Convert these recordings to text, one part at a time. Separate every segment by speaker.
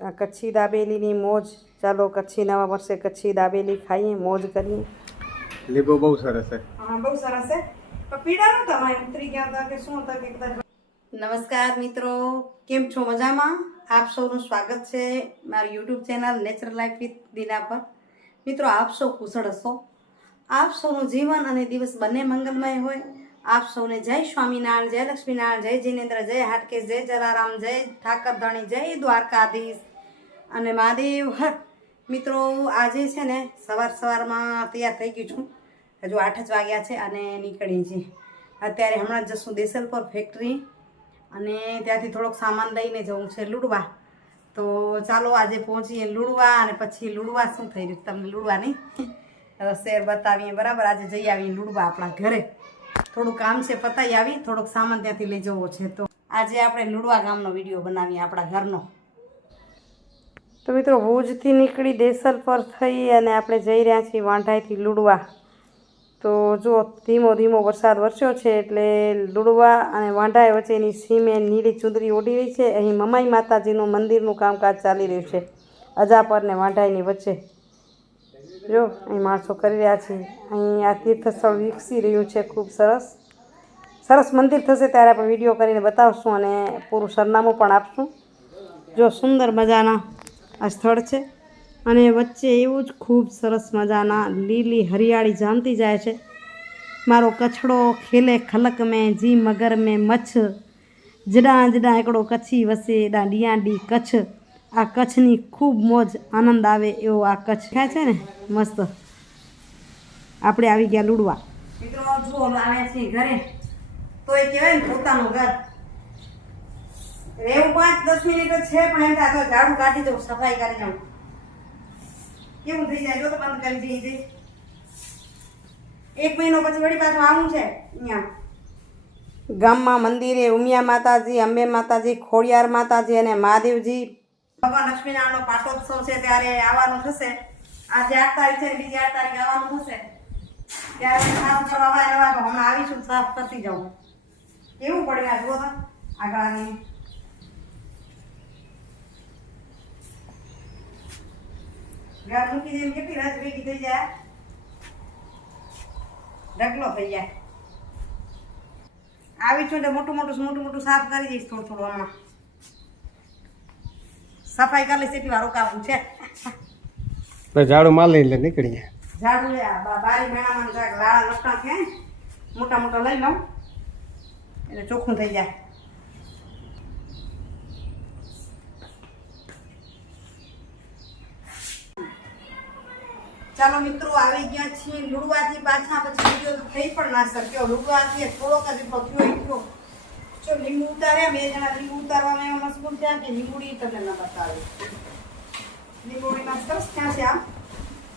Speaker 1: કચ્છી દાબેલીની મોજ. ચાલો કચ્છી નવા વર્ષે કચ્છી દાબેલી ખાઈએ મોજ કરીએ.
Speaker 2: લીંબુ બહુ સરસ છે.
Speaker 1: હા બહુ સરસ છે. પણ પીડા નતા તમારે ઉતરી ગયા હતા કે શું હતા કે નમસ્કાર મિત્રો કેમ છો મજામાં? આપ સૌનું સ્વાગત છે મારી YouTube channel Natural Life with Dina પર. મિત્રો આપ સૌ કુશળ હશો. આપ સૌનું જીવન અને દિવસ બંને મંગલમય હોય. આપ સૌને જય સ્વામિનારાયણ જય લક્ષ્મીનારાયણ જય જિનેન્દ્ર જય હાટકે જય જલારામ જય ઠાકરધણી જય દ્વારકાધીશ. અને મહાદેવ, હર. મિત્રો, આજે છે ને સવાર સવારમાં તૈયાર થઈ ગઈ છું. હજુ આઠ જ વાગ્યા છે અને નીકળી છે અત્યારે હમણાં જશું દેસલપર ફેક્ટરી અને ત્યાંથી થોડોક સામાન લઈને જવું છે લુડવા. તો ચાલો આજે પહોંચીએ લુડવા અને પછી લુડવા શું થઈ રહ્યું તમને લુડવાની શેર બતાવીએ. બરાબર, આજે જઈ આવીએ લુડવા આપણા ઘરે. થોડું કામ છે પતાવી આવી. થોડોક સામાન ત્યાંથી લઈ જવો છે તો. આજે આપણે લુડવા ગામનો વીડિયો બનાવીએ આપણા ઘરનો. તો મિત્રો, ભુજથી નીકળી દેસલ પર થઈ અને આપણે જઈ રહ્યા છીએ વાંઢાઈથી લુડવા. તો જો ધીમો ધીમો વરસાદ વરસ્યો છે એટલે લુડવા અને વાંઢાઈ વચ્ચેની સીમે નીલી ચુંદરી ઓઢી રહી છે. અહીં મમાઈ માતાજીનું મંદિરનું કામકાજ ચાલી રહ્યું છે, અજાપર ને વાંઢાઈની વચ્ચે. જો, અહીં માણસો કરી રહ્યા છે. અહીં આ તીર્થસ્થળ વિકસી રહ્યું છે, ખૂબ સરસ. સરસ મંદિર થશે ત્યારે આપણે વીડિયો કરીને બતાવશું અને પૂરું સરનામું પણ આપશું. જો, સુંદર મજાના આ સ્થળ છે. અને વચ્ચે એવું જ ખૂબ સરસ મજાના લીલી હરિયાળી જામતી જાય છે. મારો કછડો ખેલે ખલક મેં, જી મગર મેં મચ્છ. જડા જડા એકડો કચ્છી વસે, ડા ડિયાડી કચ્છ. આ કચ્છની ખૂબ મોજ, આનંદ આવે એવો આ કચ્છ. ખાય છે ને? મસ્ત. આપણે આવી ગયા લુડવા. મિત્રો, જુઓ આવ્યા છીએ ઘરે. તો એ કહેવાય ને પોતાનું ઘર. રહેવું પાંચ દસ મિનિટ જ છે પણ એમ થાય તો ઝાડુ કાઢી દઉં સફાઈ કરી દઉં કેવું થઈ જાય? જો તો બંધ કરી જઈ એક મહિનો પછી વળી પાછું આવું છે અહીંયા ગામમાં મંદિરે ઉમિયા માતાજી અંબે માતાજી ખોડિયાર માતાજી અને મહાદેવજી. ભગવાન લક્ષ્મીનારાયણનો પાટોત્સવ છે ત્યારે આવવાનું થશે. આજે આઠ તારીખ છે બીજી આઠ તારીખ આવવાનું થશે. ત્યારે સાફ કરવા હમણાં આવીશું સાફ કરતી જાઉં. કેવું પડે આ જુઓ આગળ આવીને ઘર મૂકી દઈને કેટલી રાત ભેગી થઈ જાય ઢગલો થઈ જાય આવી છું એટલે મોટું મોટું મોટું મોટું સાફ કરી દઈશ થોડું થોડું હમણાં સફાઈ કરી લઈશ એટલી વાર રોકાવું છે પછી ઝાડુ માલ લઈને નીકળીએ ઝાડુ લે આ બા- બારી મેણામાં જરાક લાળા લસણા છે મોટા મોટા લઈ લઉં એટલે ચોખ્ખું થઈ જાય ચાલો મિત્રો, આવી ગયા છીએ લુડવાથી પાછા. પછી બીજો થઈ પણ ના શક્યો લુડવાથી થોડોક જ એટલો થયો એટલો જો લીંબુ ઉતાર્યા. બે જણા લીંબુ ઉતારવામાં એમાં મશગુલ થયા કે લીંબુડી તમને ન બતાવી. લીંબુડીમાં સરસ ક્યાં છે આમ.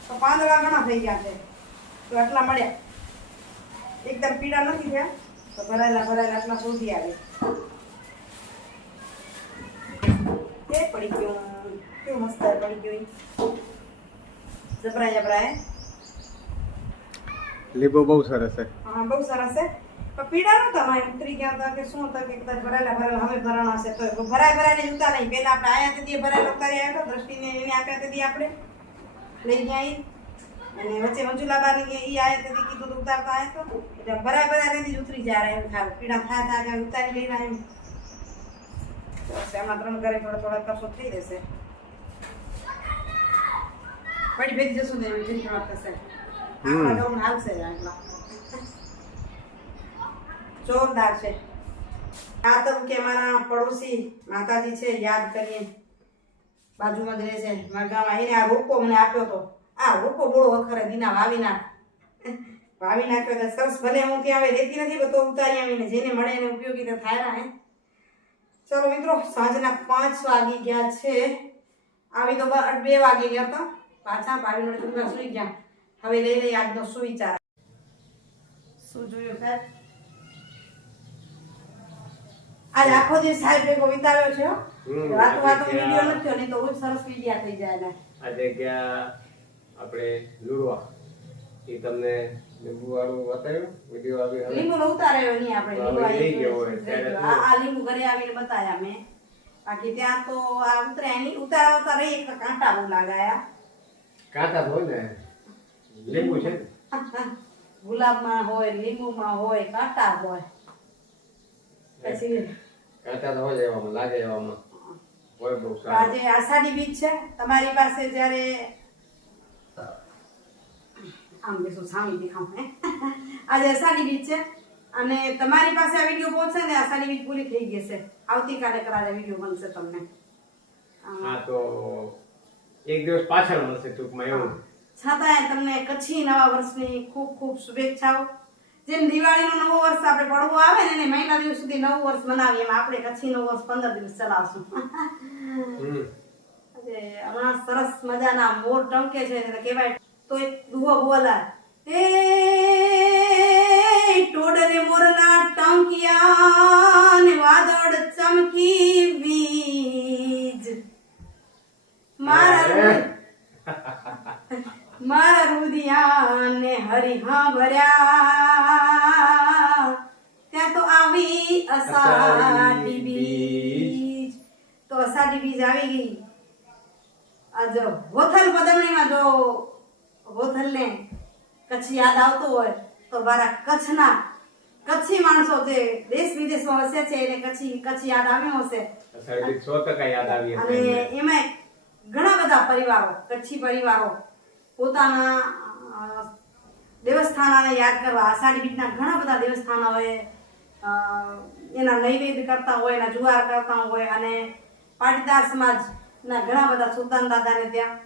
Speaker 1: તો પાંદડા ઘણા થઈ ગયા છે. તો આટલા મળ્યા. એકદમ પીડા નથી થયા. તો ભરાયેલા ભરાયેલા આટલા શોધી આવે. તે પડી ગયું. કેવું મસ્ત પડી ગયું ઈ. જબરા જબરા
Speaker 2: લીંબુ બહુ સરસ છે.
Speaker 1: હા બહુ સરસ છે. પણ પીડા નતા મારી ઉતરી ગયા હતા કે શું હતા કે કદાચ ભરાયેલા ભરાયેલા હવે ભરાણા છે. તો ભરાય ભરાઈને જૂતા નહીં. પેલા આપણે આયા તેથી ભરાયેલો ઉતારી આવ્યો દ્રષ્ટિને એને આપ્યા તેથી આપણે લઈ ગયા અને વચ્ચે મંજુલાબાને કે એ આયા તેથી કીધું તો ઉતારતા આવ્યા તો. એટલે ભરાય ભરાય જ ઉતરી જાય એમ થાય. પીડા થાય થાય ઉતારી લઈને આવ્યું હમણાં ત્રણ ઘરે થોડા થોડા કસો થઈ રહેશે પડી ભેગી જશું ને એવી જિંદગી થશે આખા હાલશે આટલા જોરદાર છે આ તો કે મારા પડોશી માતાજી છે યાદ કરીએ બાજુમાં જ રહે છે મારા ગામ આવીને આ રોપો મને આપ્યો તો આ રોપો બોળો વખરે દીના વાવી નાખ વાવી નાખ્યો તો સરસ ભલે હું ત્યાં આવે રેતી નથી તો ઉતારી આવીને જેને મળે એને ઉપયોગી તો થાય ના હે ચલો મિત્રો સાંજના પાંચ વાગી ગયા છે આવી તો બે વાગી ગયા હતા પાછા પાવી નડે તમે સુઈ ગયા. હવે લઈ લઈ આજનો સુવિચાર. શું જોયું સાહેબ? આજ આખો દિવસ સાહેબ ભેગો વિતાવ્યો છે વાતો વાતો વીડિયો નથી થયો નહીં તો રોજ સરસ વિડીયા થઈ જાય ને
Speaker 2: આજે ગયા આપણે લુડવા. એ તમને લીંબુ વાળું બતાવ્યું? વીડિયો આવ્યો લીંબુ
Speaker 1: નો ઉતાર્યો નહીં આપણે લીંબુ આવી ગયો હોય આ આ લીંબુ ઘરે આવીને બતાયા મેં. બાકી ત્યાં તો આ ઉતર્યા નહીં ઉતારા ઉતારા એક કાંટા બહુ લાગાયા.
Speaker 2: કાંટા તો હોય ને લીંબુ છે
Speaker 1: ગુલાબમાં હોય લીંબુમાં હોય કાંટા હોય.
Speaker 2: પછી કાંટા હોય એવામાં લાગે એવામાં.
Speaker 1: હોય બહુ સારું. આજે આષાઢી બીજ છે. તમારી પાસે જ્યારે આમ બેસો સામી દેખાવ હે. આજે અષાઢી બીજ છે. અને તમારી પાસે આ વીડિયો પહોંચશે ને અષાઢી બીજ પૂરી થઈ ગઈ છે. આવતીકાલે કરાજે વીડિયો બનશે તમને. હા તો એક દિવસ પાછળ મળશે ટૂંકમાં એવું. છતાંય તમને કચ્છી નવા વર્ષની ખૂબ ખૂબ શુભેચ્છાઓ. જેમ દિવાળીનો નવો વર્ષ આપણે પડવો આવે ને એને મહિના દિવસ સુધી નવું વર્ષ મનાવીએ એમ આપણે કચ્છી નવું વર્ષ પંદર દિવસ ચલાવશું. હમણાં સરસ મજાના મોર ટંકે છે એટલે કહેવાય તો એક દુહો બોલા એ ટોડરે મોરના ટંકિયા ને વાદળ ચમકી વીજ મારા રુદિ- મારા રુદિયાને હરિહા ભર્યા ત્યાં તો આવી અષાઢી બીજ. તો અષાઢી બીજ આવી ગઈ. આજ હોથલ પદમણીમાં જો હોથલને કચ્છ યાદ આવતો હોય તો મારા કચ્છના કચ્છી માણસો જે દેશ વિદેશમાં વસે છે એને કચ્છી કચ્છ યાદ આવ્યો હશે. અને એમાં બધા પરિવારો કચ્છી પરિવારો પોતાના દેવસ્થાનાને યાદ કરવા આષાઢી બીજના ઘણા બધા દેવસ્થાનોએ અ, એના નૈવેદ્ય કરતા હોય એના જુવાર કરતા હોય અને પાટીદાર સમાજના ઘણા બધા સુલતાન દાદાને ત્યાં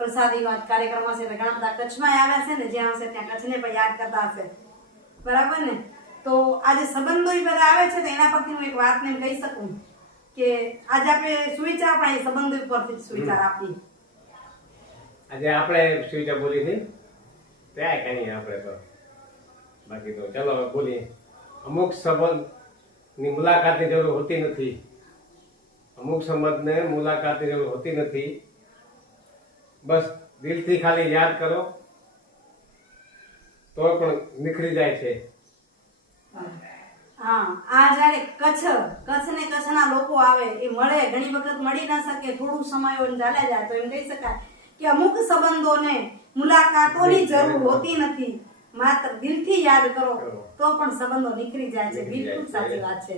Speaker 1: પ્રસાદી કાર્યક્રમ હશે એટલે ઘણા બધા કચ્છમાં આવ્યા છે ને જ્યાં હશે ત્યાં કચ્છને પણ યાદ કરતા હશે. બરાબર ને? તો આજે સંબંધો એ બધા આવે છે તો એના પરથી હું એક વાતને કહી શકું કે આજે આપણે સુવિચાર પણ એ સંબંધો પરથી જ સુવિચાર આપીએ.
Speaker 2: આજે આપણે સુવિધા બોલી હતી ત્યાં કઈ આપણે તો. બાકી તો ચલો હવે બોલીએ. અમુક સંબંધની મુલાકાતની જરૂર હોતી નથી. અમુક સંબંધને મુલાકાતની જરૂર હોતી નથી. બસ દિલથી ખાલી યાદ કરો. તો પણ નીકળી જાય છે.
Speaker 1: હા, આ જ્યારે કચ્છ કચ્છ ને કચ્છના લોકો આવે, એ મળે, ઘણી વખત મળી ના શકે, થોડું સમય ચાલે જાય, તો એમ કહી શકાય. કે અમુક સંબંધોને મુલાકાતોની જરૂર હોતી નથી. માત્ર દિલથી યાદ કરો તો પણ સંબંધો નીકળી જાય છે. બિલકુલ સાચી વાત છે.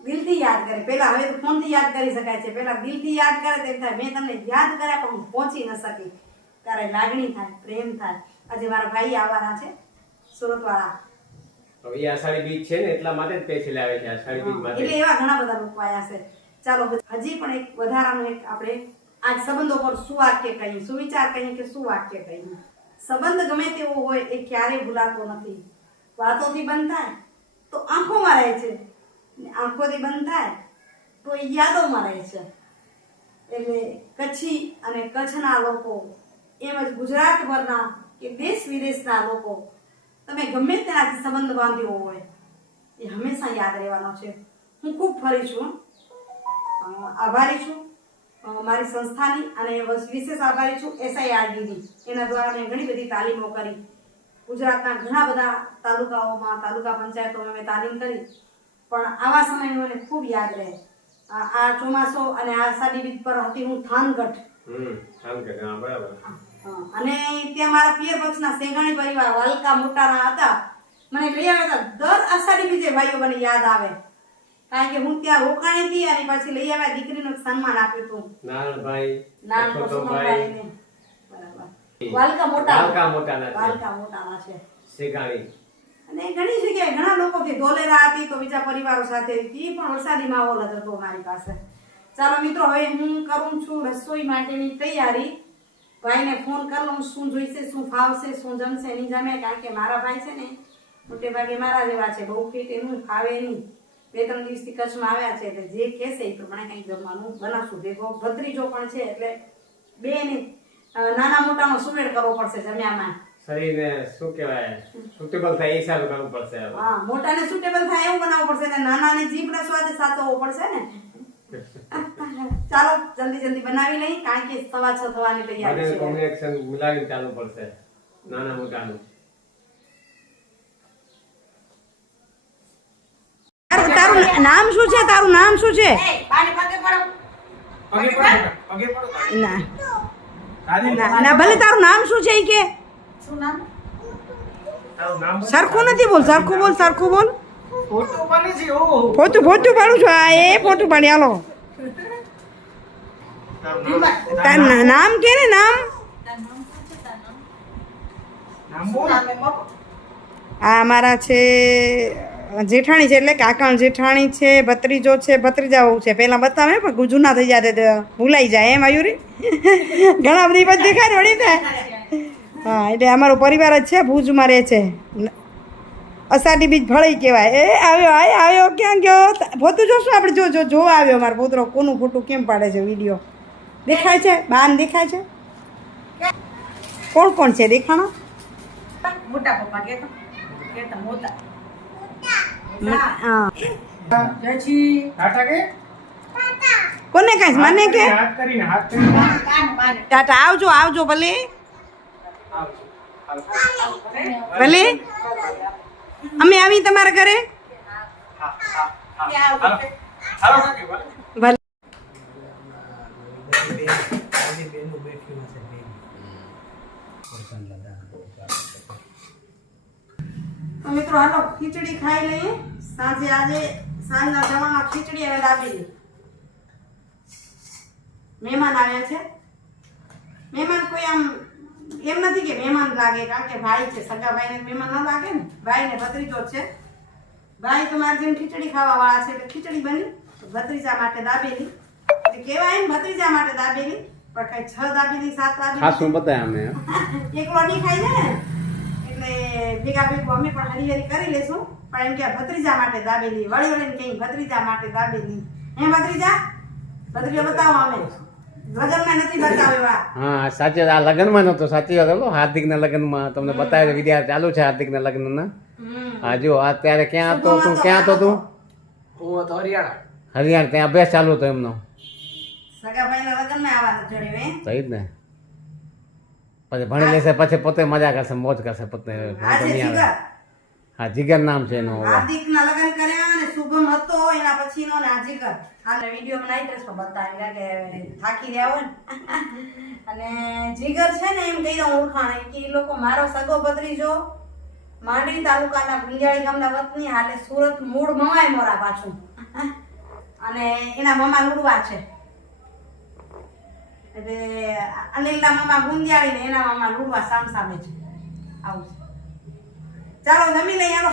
Speaker 1: દિલથી યાદ કરે. પેલા હવે તો ફોનથી યાદ કરી શકાય છે. પેલા દિલથી યાદ કરે તેમ થાય. મેં તમને યાદ કર્યા પણ હું પહોંચી ન શકી. ત્યારે લાગણી થાય પ્રેમ થાય. આજે મારા ભાઈ આવવાના છે સુરતવાળા.
Speaker 2: હવે આષાઢી બીજ છે ને એટલા માટે જ પેસી લાવે છે. આષાઢી બીજ માટે
Speaker 1: એટલે એવા ઘણા બધા લોકો આવ્યા છે. ચાલો હજી પણ એક વધારાનું એક આપણે આજ સંબંધો પર શું વાક્ય કહીએ સુવિચાર કહીએ કે શું વાક્ય કહીએ સંબંધ ગમે તેવો હોય એ ક્યારેય ભૂલાતો નથી. વાતોથી બંધ થાય તો આંખોમાં રહે છે. આંખોથી બંધ થાય તો એ યાદોમાં રહે છે. એટલે કચ્છી અને કચ્છના લોકો એમજ ગુજરાતભરના કે દેશ વિદેશના લોકો, તમે ગમે તેનાથી સંબંધ બાંધ્યો હોય એ હંમેશા યાદ રહેવાનો છે. હું ખૂબ ફરી છું. આભારી છું. મારી સંસ્થાની અને વિશેષ આભારી છું એસઆઈઆરડીની એના દ્વારા મેં ઘણી બધી તાલીમો કરી. ગુજરાતના ઘણા બધા તાલુકાઓમાં તાલુકા પંચાયતોમાં મેં તાલીમ કરી. પણ આવા સમય મને ખૂબ યાદ રહે. આ ચોમાસો અને આષાઢી બીજ પર હતી હું થાનગઢ. અને ત્યાં મારા પિયર પક્ષના સેગાણી પરિવાર વાલકા મોટાના હતા. મને લઈ આવ્યા હતા. દર આષાઢી બીજે ભાઈઓ મને યાદ આવે. કારણ કે હું ત્યાં રોકાણી હતી અને પછી લઈ આવ્યા દીકરીનું સન્માન આપ્યું હતું.
Speaker 2: નારણભાઈ
Speaker 1: નાન પરસોત્તમભાઈ, પરસોત્તમભાઈને. બરાબર. વાલકા મોટા. વાલકા
Speaker 2: મોટાના છે. વાલકા મોટાના છે. શેગાણી
Speaker 1: અને ઘણી જગ્યાએ ઘણા લોકોથી ધોલેરા હતી તો બીજા પરિવારો સાથે એ પણ વરસાદી માહોલ હતો મારી પાસે. ચાલો મિત્રો હવે હું કરું છું રસોઈ માટેની તૈયારી. ભાઈને ફોન કરી લઉં શું જોઈશે શું ફાવશે શું જમશે નહીં જમે. કારણ કે મારા ભાઈ છે ને મોટે ભાગે મારા જેવા છે. બહુ ફીટ એનું ફાવે નહીં બે ત્રણ દિવસથી કચ્છમાં આવ્યા છે એટલે જે કહેશે એ પ્રમાણે કંઈક જમવાનું બનાવશું. ભેગો ભત્રીજો પણ છે એટલે બે ને નાના મોટાનો સુમેળ કરવો પડશે જમ્યામાં. શરીરને શું કહેવાય? સુટેબલ થાય એ હિસાબે કરવું પડશે હા મોટાને સુટેબલ થાય એવું બનાવવું પડશે ને નાનાને જીભનો સ્વાદ સાચવવો પડશે ને. ચાલો જલ્દી જલ્દી બનાવી લઈ કારણ કે સવા છ થવાની તૈયારી છે.
Speaker 2: કોમ્બિનેશન મિલાવીને ચાલવું પડશે નાના મોટાનું
Speaker 1: તારું નામ શું છે? તારું નામ શું છે? ના. ના ના ભલે તારું નામ શું છે કે. તારું નામ બોલ. સરખું નથી બોલ સરખું બોલ સરખું બોલ. પોતું પોતું છે ફોટું ફોટું પાડું છું. આ એ ફોટું પાડી હાલો. તારું નામ તારું નામ કે ને નામ? નામ બોલ. આ અમારા છે જેઠાણી છે એટલે કાકણ જેઠાણી છે, ભત્રીજો છે, ભત્રીજાઓ છે. પહેલાં બતાવે, પણ ગુજુના થઈ જાય ભૂલાઈ જાય, એમ આયુરી? ઘણા બધી પછી દેખાય વળી થાય હા, એટલે અમારો પરિવાર જ છે, ભુજમાં રહે છે. અષાઢી બીજ ફળી કહેવાય. એ આવ્યો આય આવ્યો, ક્યાં ગયો? ફોતું જોશું આપણે? જો જો જો આવ્યો મારો પુત્રો. કોનું ફોટું કેમ પાડે છે વીડિયો? દેખાય છે? બાન દેખાય છે? કોણ કોણ છે? દેખાણો? મોટા પપ્પા કહેતા. કહેતા મોટા. કોને કહીશ? મને કે? ટાટા આવજો આવજો ભલે. ભલે. અમે આવી તમારા ઘરે. ભલે. મિત્રો હાલો ખીચડી ખાઈ લઈએ. સાંજે આજે સાંજના જમવામાં ખીચડી અને દાબેલી. મહેમાન આવ્યા છે. મહેમાન કોઈ આમ એમ નથી કે મહેમાન લાગે કારણ કે ભાઈ છે સગા ભાઈને મહેમાન ન લાગે ને. ભાઈને ભત્રીજો છે. ભાઈ તો મારી જેમ ખીચડી ખાવા વાળા છે એટલે ખીચડી બની. ભત્રીજા માટે દાબેલી. એટલે કહેવાય ને ભત્રીજા માટે દાબેલી પણ કઈ છ દાબેલી સાત દાબેલી. ખાસું બતાય અમે એકલો નહીં ખાઈ જાય ને. એટલે ભેગા ભેગું અમે પણ હરી હરી કરી લેશું પણ એમ કે ભત્રીજા માટે દાબેલી વળી વળીને કઈ ભત્રીજા માટે દાબેલી. હે ભત્રીજા? ભત્રીજો બતાવો અમે. લગ્નમાં નથી બતાવ્યો આ
Speaker 2: હા સાચી વાત. આ લગ્નમાં નતો સાચી વાત. હલો હાર્દિકના લગ્નમાં તમને બતાવ્યો. વિદ્યા ચાલુ છે હાર્દિકના લગ્ન ના હા જો અત્યારે ક્યાં હતો તું? ક્યાં હતો તું? હું હતો હરિયાણા.
Speaker 1: હરિયાણ. ત્યાં અભ્યાસ ચાલુ હતો એમનો. સગા ભાઈના લગ્નમાં આવવાના જોડે હે તો ને.
Speaker 2: પછી ભણી લેશે પછી પોતે મજા કરશે મોજ કરશે પોતે. હા જીગર. નામ છે એનું હાર્દિક
Speaker 1: હાર્દિકના લગ્ન કર્યા અને શુભમ હતો એના પછી ને ના જીગર. હાલ વીડિયો નાઈટ ડ્રેસમાં બતાવી કારણ કે થાકી રહ્યા હોય ને. અને જીગર છે ને એમ કહી દઉં ઓળખાણ કે એ લોકો મારો સગો ભત્રીજો માંડવી તાલુકાના ગુંજાળી ગામના વતની હાલે સુરત મૂળ મવાય મોરા પાછું. અને એના મમા લુડવા છે. એટલે અનિલના મમા ગુંજાળી ને એના મામા લુવા સામ સામે છે આવું ચાલો જમી લઈ આવો